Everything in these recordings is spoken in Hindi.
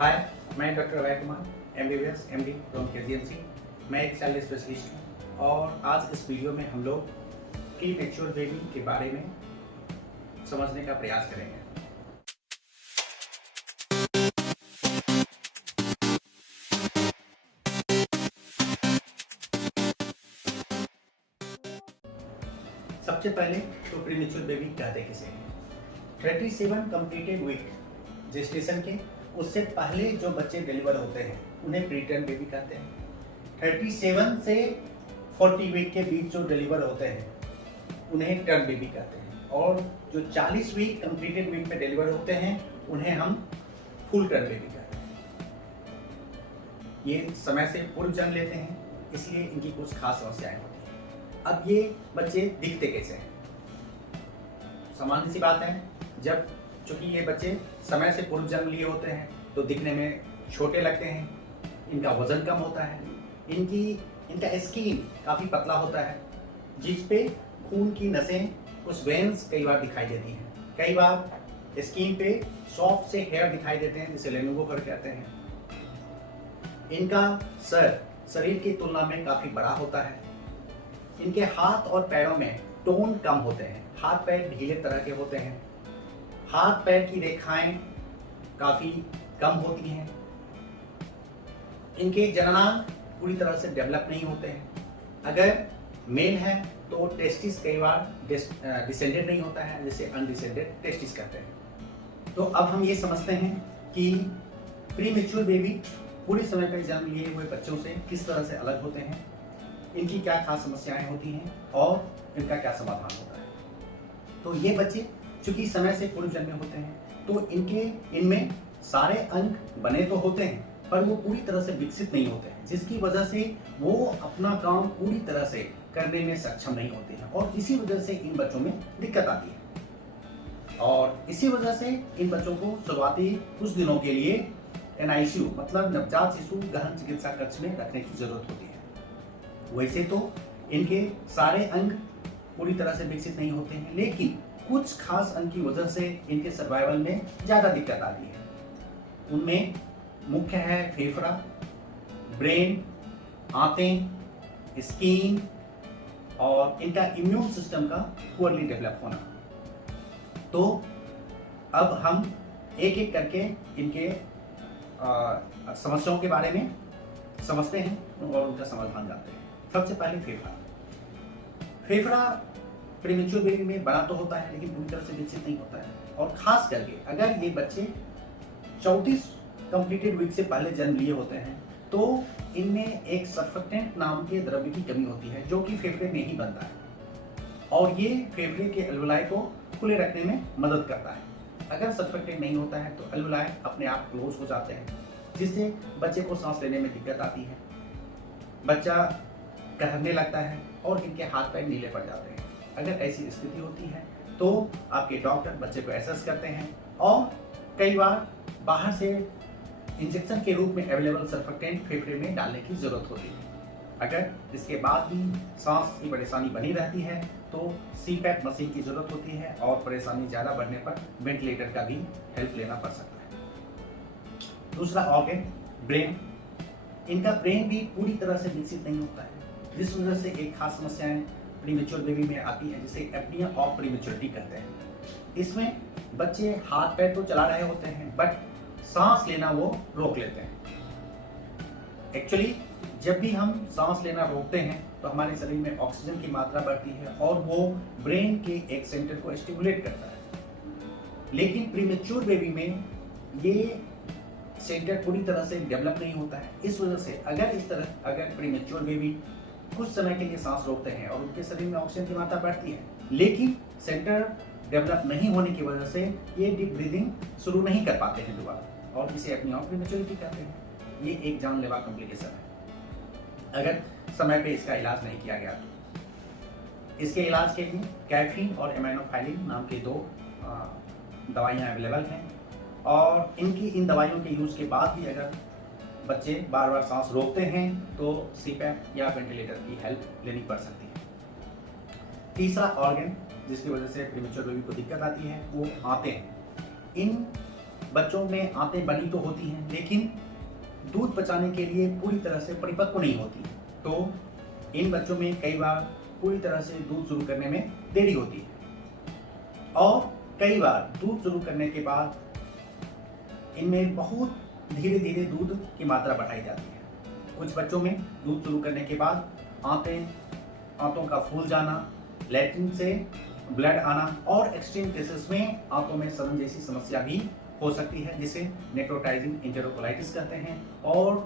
हाय, मैं doctor Abhay Kumar, MBBS MD from KGMC। मैं एक चाइल्ड स्पेशलिस्ट हूँ और आज इस वीडियो में हम लोग प्री मैच्योर बेबी के बारे में समझने का प्रयास करेंगे। सबसे पहले तो प्री मैच्योर बेबी कहते किसे हैं? 37 कंप्लीटेड वीक जेस्टेशन के उससे पहले जो बच्चे डिलीवर होते हैं उन्हें प्रीटर्म बेबी कहते हैं। 37 से 40 वीक के बीच जो डिलीवर होते हैं उन्हें टर्म बेबी कहते हैं, और जो 40 वीक कंप्लीटेड वीक में डिलीवर होते हैं उन्हें हम फुल टर्म बेबी कहते हैं। ये समय से पूर्व जन्म लेते हैं, इसलिए इनकी कुछ खास समस्याएं होती हैं। अब ये बच्चे दिखते कैसे हैं? सामान्य सी बात है, जब चूंकि ये बच्चे समय से पूर्व जन्म लिए होते हैं तो दिखने में छोटे लगते हैं, इनका वजन कम होता है, इनका स्किन काफ़ी पतला होता है, जिस पे खून की नसें कुछ वेन्स कई बार दिखाई देती हैं। कई बार स्किन पे सॉफ्ट से हेयर दिखाई देते हैं, जिसे लेनुगो हेयर कहते हैं। इनका सर शरीर की तुलना में काफ़ी बड़ा होता है। इनके हाथ और पैरों में टोन कम होते हैं, हाथ पैर ढीले तरह के होते हैं, हाथ पैर की रेखाएं काफ़ी कम होती हैं। इनके जननांग पूरी तरह से डेवलप नहीं होते हैं। अगर मेल है तो टेस्टिस कई बार डिसेंडेड नहीं होता है, जिसे अनडिसेंडेड टेस्टिस कहते हैं। तो अब हम ये समझते हैं कि प्री मैच्योर बेबी पूरे समय पर जन्म लिए हुए बच्चों से किस तरह से अलग होते हैं, इनकी क्या खास समस्याएं होती हैं और इनका क्या समाधान होता है। तो ये बच्चे चूंकि समय से पूर्व जन्मे होते हैं तो इनमें सारे अंग बने तो होते हैं पर वो पूरी तरह से विकसित नहीं होते हैं, जिसकी वजह से वो अपना काम पूरी तरह से करने में सक्षम नहीं होते हैं, और इसी वजह से इन बच्चों में दिक्कत आती है। और इसी वजह से इन बच्चों को शुरुआती कुछ दिनों के लिए NICU मतलब नवजात शिशु गहन चिकित्सा कक्ष में रखने की जरूरत होती है। वैसे तो इनके सारे अंग पूरी तरह से विकसित नहीं होते हैं, लेकिन कुछ खास अंग की वजह से इनके सर्वाइवल में ज़्यादा दिक्कत आती है। उनमें मुख्य है फेफड़ा, ब्रेन, आंतें, स्किन और इनका इम्यून सिस्टम का पुअरली डेवलप होना। तो अब हम एक एक करके इनके समस्याओं के बारे में समझते हैं और उनका समाधान जानते हैं। सबसे पहले फेफड़ा प्री मैच्योर बेबी में बना तो होता है, लेकिन पूरी तरह से विकसित नहीं होता है। और खास करके अगर ये बच्चे 34 कंप्लीटेड वीक से पहले जन्म लिए होते हैं तो इनमें एक सर्फेक्टेंट नाम के द्रव्य की कमी होती है, जो कि फेफड़े में ही बनता है, और ये फेफड़े के एल्वेलाई को खुले रखने में मदद करता है। अगर सर्फेक्टेंट नहीं होता है तो एल्वेलाई अपने आप क्लोज हो जाते हैं, जिससे बच्चे को सांस लेने में दिक्कत आती है, बच्चा कहरने लगता है और इनके हाथ पैर नीले पड़ जाते हैं। अगर ऐसी स्थिति होती है तो आपके डॉक्टर बच्चे को एसेस करते हैं और कई बार बाहर से इंजेक्शन के रूप में अवेलेबल सर्फेक्टेंट फेफड़े में डालने की जरूरत होती है। अगर इसके बाद भी सांस की परेशानी बनी रहती है तो CPAP मशीन की जरूरत होती है, और परेशानी ज़्यादा बढ़ने पर वेंटिलेटर का भी हेल्प लेना पड़ सकता है। दूसरा ऑर्गन ब्रेन। इनका ब्रेन भी पूरी तरह से विकसित नहीं होता है, जिस वजह से एक खास समस्याएं प्री मैच्योर बेबी में आती है, जिसे एपनिया ऑफ प्रीमेच्योरिटी कहते हैं। इसमें बच्चे हाथ पैर तो चला रहे होते हैं बट सांस लेना वो रोक लेते हैं। एक्चुअली जब भी हम सांस लेना रोकते हैं तो हमारे शरीर में ऑक्सीजन की मात्रा बढ़ती है और वो ब्रेन के एक सेंटर को स्टिमुलेट करता है, लेकिन प्री मैच्योर बेबी में ये सेंटर पूरी तरह से डेवलप नहीं होता है। इस वजह से अगर प्री मैच्योर बेबी कुछ समय के लिए सांस रोकते हैं और उनके शरीर में ऑक्सीजन की मात्रा बढ़ती है, लेकिन सेंटर डेवलप नहीं होने की वजह से ये डीप ब्रीदिंग शुरू नहीं कर पाते हैं दोबारा, और इसे अपनी ऑफ प्रीमेच्योरिटी कहते हैं। ये एक जानलेवा कॉम्प्लिकेशन है अगर समय पे इसका इलाज नहीं किया गया तो। इसके इलाज के लिए कैफीन और एमाइनोफाइलिन नाम के 2 दवाइयाँ अवेलेबल हैं, और इन दवाइयों के यूज के बाद भी अगर बच्चे बार बार सांस रोकते हैं तो CPAP या वेंटिलेटर की हेल्प लेनी पड़ सकती है। तीसरा ऑर्गन जिसकी वजह से प्रीमेच्योर बेबी को दिक्कत आती है वो आंतें हैं। इन बच्चों में आंतें बनी तो होती हैं, लेकिन दूध पचाने के लिए पूरी तरह से परिपक्व नहीं होती। तो इन बच्चों में कई बार पूरी तरह से दूध शुरू करने में देरी होती है, और कई बार दूध शुरू करने के बाद इनमें बहुत धीरे धीरे दूध की मात्रा बढ़ाई जाती है। कुछ बच्चों में दूध शुरू करने के बाद आंतों का फूल जाना, लैट्रिन से ब्लड आना, और एक्सट्रीम केसेस में आंतों में सड़न जैसी समस्या भी हो सकती है, जिसे नेक्रोटाइजिंग एंटेरोकोलाइटिस कहते हैं। और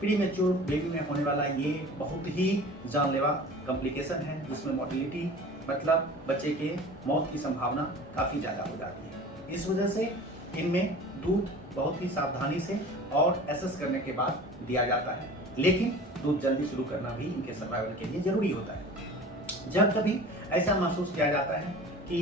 प्रीमेच्योर बेबी में होने वाला ये बहुत ही जानलेवा कॉम्प्लिकेशन है, जिसमें मोर्टेलिटी मतलब बच्चे के मौत की संभावना काफ़ी ज़्यादा हो जाती है। इस वजह से इनमें दूध बहुत ही सावधानी से और एसेस करने के बाद दिया जाता है, लेकिन दूध जल्दी शुरू करना भी इनके सर्वाइवल के लिए ज़रूरी होता है। जब कभी ऐसा महसूस किया जाता है कि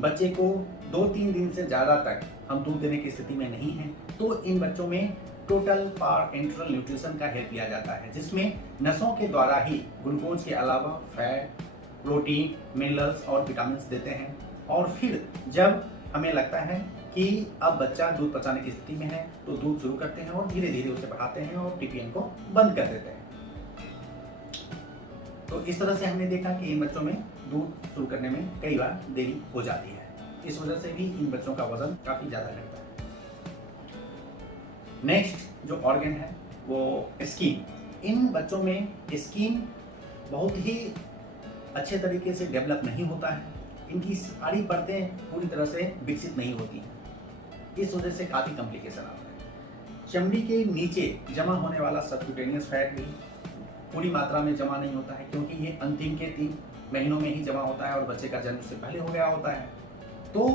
बच्चे को 2-3 दिन से ज़्यादा तक हम दूध देने की स्थिति में नहीं हैं, तो इन बच्चों में टोटल पारेंटरल न्यूट्रिशन का हेल्प लिया जाता है, जिसमें नसों के द्वारा ही ग्लूकोज के अलावा फैट, प्रोटीन, मिनरल्स और विटामिन देते हैं। और फिर जब हमें लगता है कि अब बच्चा दूध पचाने की स्थिति में है, तो दूध शुरू करते हैं और धीरे धीरे उसे बढ़ाते हैं और टीपीएन को बंद कर देते हैं। तो इस तरह से हमने देखा कि इन बच्चों में दूध शुरू करने में कई बार देरी हो जाती है। इस वजह से भी इन बच्चों का वजन काफी ज्यादा घटता है। नेक्स्ट जो ऑर्गन है वो स्किन। इन बच्चों में स्किन बहुत ही अच्छे तरीके से डेवलप नहीं होता है, इनकी सारी परतें पूरी तरह से विकसित नहीं होती हैं। इस वजह से काफी कॉम्प्लिकेशन आता है। चमड़ी के नीचे जमा होने वाला सबक्यूटेनियस फैट भी पूरी मात्रा में जमा नहीं होता है, क्योंकि ये अंतिम के 3 महीनों में ही जमा होता है और बच्चे का जन्म से पहले हो गया होता है। तो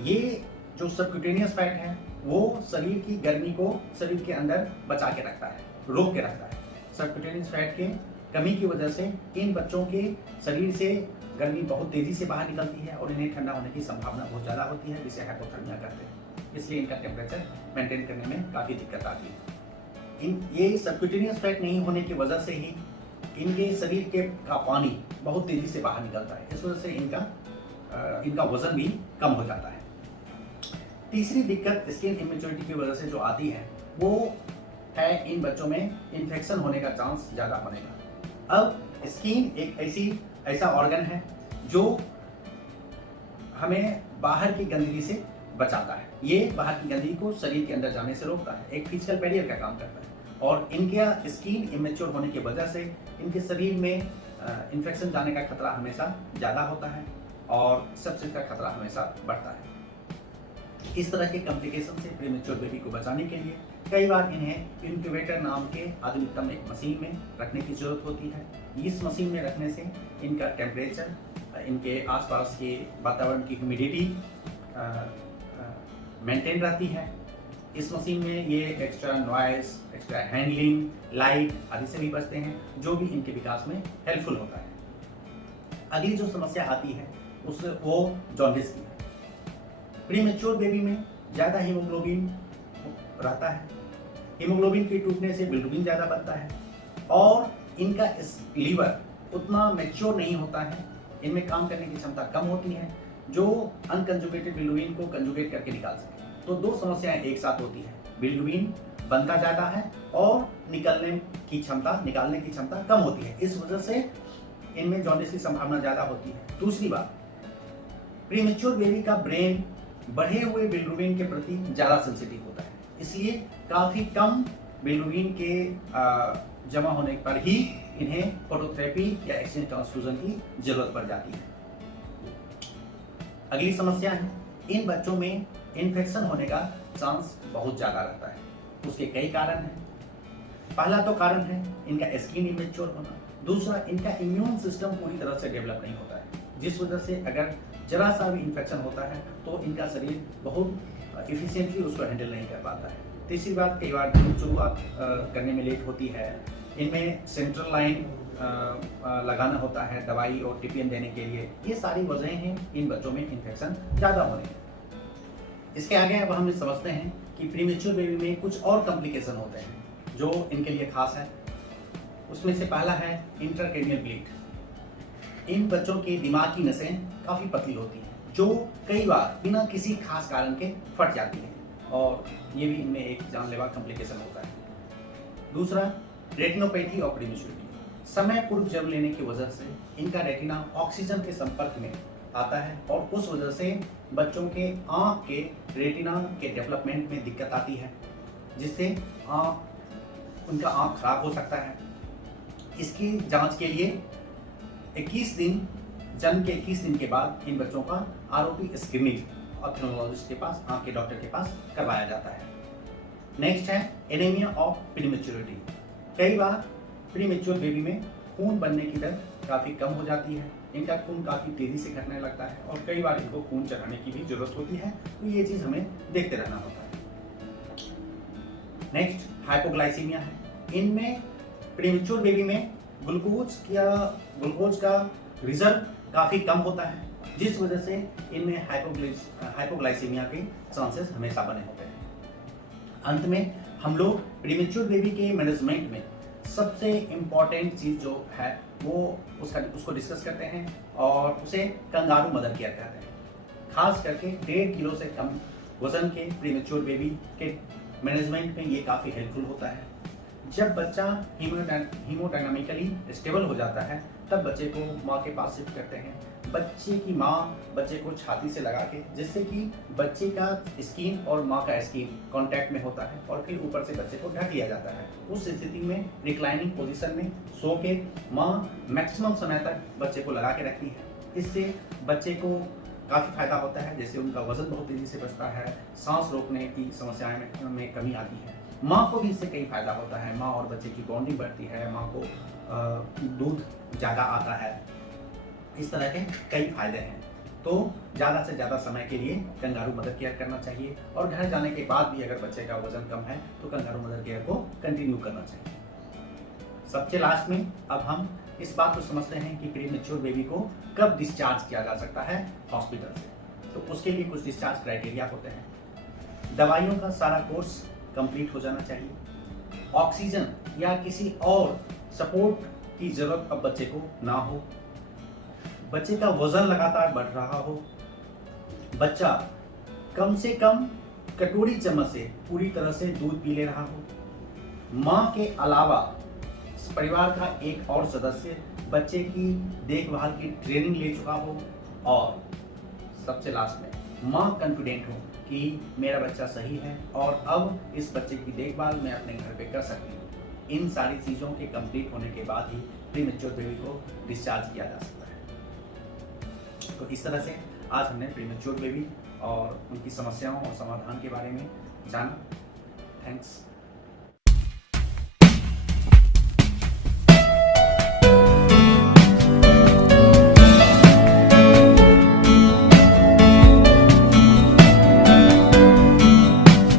ये जो सबक्यूटेनियस फैट है वो शरीर की गर्मी को शरीर के अंदर बचा के रखता है, रोक के रखता है। सबक्यूटेनियस फैट के कमी की वजह से इन बच्चों के शरीर से गर्मी बहुत तेजी से बाहर निकलती है और इन्हें ठंडा होने की संभावना बहुत ज़्यादा होती है, जिसे हाइपोथर्मिया कहते हैं। इसलिए इनका टेम्परेचर मेंटेन करने में काफ़ी दिक्कत आती है। ये सबक्यूटेनियस फैट नहीं होने की वजह से ही इनके शरीर का पानी बहुत तेजी से बाहर निकलता है। इस वजह से इनका वजन भी कम हो जाता है। तीसरी दिक्कत स्किन इमेच्योरिटी की वजह से जो आती है वो है इन बच्चों में इन्फेक्शन होने का चांस ज़्यादा होने का। अब स्किन एक ऐसा ऑर्गन है जो हमें बाहर की गंदगी से बचाता है। ये बाहर की गंदगी को शरीर के अंदर जाने से रोकता है, एक फिजिकल बैरियर का काम करता है। और इनके स्किन इमेच्योर होने की वजह से इनके शरीर में इन्फेक्शन जाने का खतरा हमेशा ज़्यादा होता है और सेप्सिस का खतरा हमेशा बढ़ता है। इस तरह के कॉम्प्लिकेशन से प्रीमेच्योर बेबी को बचाने के लिए कई बार इन्हें इंक्यूबेटर नाम के आधुनिकतम एक मशीन में रखने की जरूरत होती है। इस मशीन में रखने से इनका टेम्परेचर, इनके आसपास के वातावरण की ह्यूमिडिटी मेंटेन रहती है। इस मशीन में ये extra noise, extra handling, light आदि से भी बचते हैं, जो भी इनके विकास में हेल्पफुल होता है। अगली जो समस्या आती है वो जॉन्डिस की है। प्रीमेच्योर बेबी में ज़्यादा हीमोग्लोबिन रहता है। हीमोग्लोबिन के टूटने से बिलिरुबिन ज़्यादा बनता है और इनका लीवर उतना मैच्योर नहीं होता है, इनमें काम करने की क्षमता कम होती है जो अनकंजुगेटेड बिलिरुबिन को कंजुगेट करके निकाल सके। तो दो समस्याएं एक साथ होती है, बिलिरुबिन बनता ज़्यादा है और निकालने की क्षमता कम होती है। इस वजह से इनमें जॉन्डिस की संभावना ज़्यादा होती है। दूसरी बात, प्रीमेच्योर बेबी का ब्रेन बढ़े हुए बिलिरुबिन के प्रति ज़्यादा सेंसिटिव होता है, इसलिए काफ़ी कम बिलिरुबिन के जमा होने पर ही इन्हें फोटोथेरेपी या एक्सचेंज ट्रांसफ्यूजन की जरूरत पड़ जाती है। अगली समस्या है, इन बच्चों में इन्फेक्शन होने का चांस बहुत ज़्यादा रहता है। उसके कई कारण हैं। पहला तो कारण है इनका स्किन इमेच्योर होना, दूसरा इनका इम्यून सिस्टम पूरी तरह से डेवलप नहीं होता है, जिस वजह से अगर जरा सा भी इन्फेक्शन होता है तो इनका शरीर बहुत इफिशिएंटली उसको हैंडल नहीं कर पाता है। तीसरी बात, कई बार शुरुआत करने में लेट होती है। इनमें सेंट्रल लाइन लगाना होता है दवाई और टीपीएन देने के लिए। ये सारी वजहें हैं इन बच्चों में इन्फेक्शन ज़्यादा होने की। इसके आगे अब हम समझते हैं कि प्रीमेच्योर बेबी में कुछ और कॉम्प्लिकेशन होते हैं जो इनके लिए खास है। उसमें से पहला है इंट्राक्रैनियल ब्लीड। इन बच्चों के दिमाग की नसें काफ़ी पतली होती हैं जो कई बार बिना किसी खास कारण के फट जाती हैं और ये भी इनमें एक जानलेवा कॉम्प्लिकेशन होता है। दूसरा, रेटिनोपैथी और प्रीमेच्योरिटी। समय पूर्व जन्म लेने की वजह से इनका रेटिना ऑक्सीजन के संपर्क में आता है और उस वजह से बच्चों के आँख के रेटिना के डेवलपमेंट में दिक्कत आती है, जिससे उनका आँख खराब हो सकता है। इसकी जांच के लिए 21 दिन, जन्म के 21 दिन के बाद इन बच्चों का आरओपी स्क्रीनिंग ऑप्थेल्मोलॉजिस्ट के पास, आँख के डॉक्टर के पास करवाया जाता है। नेक्स्ट है एनीमिया ऑफ प्रीमेच्योरिटी। कई बार प्रीमेच्योर बेबी में खून बनने की दर काफ़ी कम हो जाती है, इनका खून काफ़ी तेज़ी से घटने लगता है और कई बार इनको खून चढ़ाने की भी जरूरत होती है, तो ये चीज़ हमें देखते रहना होता है। नेक्स्ट हाइपोग्लाइसीमिया है। इनमें प्रीमेच्योर बेबी में ग्लूकोज का रिजर्व काफ़ी कम होता है, जिस वजह से इनमें हाइपोग्लाइसीमिया के चांसेस हमेशा बने होते हैं। अंत में हम लोग प्रीमेच्योर बेबी के मैनेजमेंट में सबसे इम्पॉर्टेंट चीज़ जो है वो उसको डिस्कस करते हैं और उसे कंगारू मदर केयर कहते हैं। खास करके 1.5 किलो से कम वजन के प्रीमेच्योर बेबी के मैनेजमेंट में ये काफ़ी हेल्पफुल होता है। जब बच्चा हीमोडायनामिकली स्टेबल हो जाता है तब बच्चे को माँ के पास शिफ्ट करते हैं। बच्चे की माँ बच्चे को छाती से लगा के, जिससे कि बच्चे का स्किन और माँ का स्किन कांटेक्ट में होता है और फिर ऊपर से बच्चे को ढक लिया जाता है। उस स्थिति में रिक्लाइनिंग पोजीशन में सो के माँ मैक्सिमम समय तक बच्चे को लगा के रखती है। इससे बच्चे को काफ़ी फायदा होता है, जैसे उनका वजन बहुत तेज़ी से बढ़ता है, सांस रोकने की समस्याएं में कमी आती है। माँ को भी इससे कई फायदा होता है, माँ और बच्चे की बॉन्डिंग बढ़ती है, माँ को दूध ज़्यादा आता है। इस तरह के कई फायदे हैं। तो ज़्यादा से ज़्यादा समय के लिए कंगारू मदर केयर करना चाहिए और घर जाने के बाद भी अगर बच्चे का वजन कम है तो कंगारू मदर केयर को कंटिन्यू करना चाहिए। सबसे लास्ट में अब हम इस बात को समझते हैं कि प्रीमेच्योर बेबी को कब डिस्चार्ज किया जा सकता है हॉस्पिटल से। तो उसके लिए कुछ डिस्चार्ज क्राइटेरिया होते हैं। दवाइयों का सारा कोर्स कंप्लीट हो जाना चाहिए। ऑक्सीजन या किसी और सपोर्ट की जरूरत अब बच्चे को ना हो। बच्चे का वजन लगातार बढ़ रहा हो। बच्चा कम से कम कटोरी चम्मच से पूरी तरह से दूध पी ले रहा हो। माँ के अलावा परिवार का एक और सदस्य बच्चे की देखभाल की ट्रेनिंग ले चुका हो और सबसे लास्ट में माँ कॉन्फिडेंट हो कि मेरा बच्चा सही है और अब इस बच्चे की देखभाल मैं अपने घर पे कर सकती हूँ। इन सारी चीज़ों के कंप्लीट होने के बाद ही प्रीमेच्योर बेबी को डिस्चार्ज किया जा सकता है। तो इस तरह से आज हमने प्रीमेच्योर बेबी और उनकी समस्याओं और समाधान के बारे में जाना। थैंक्स।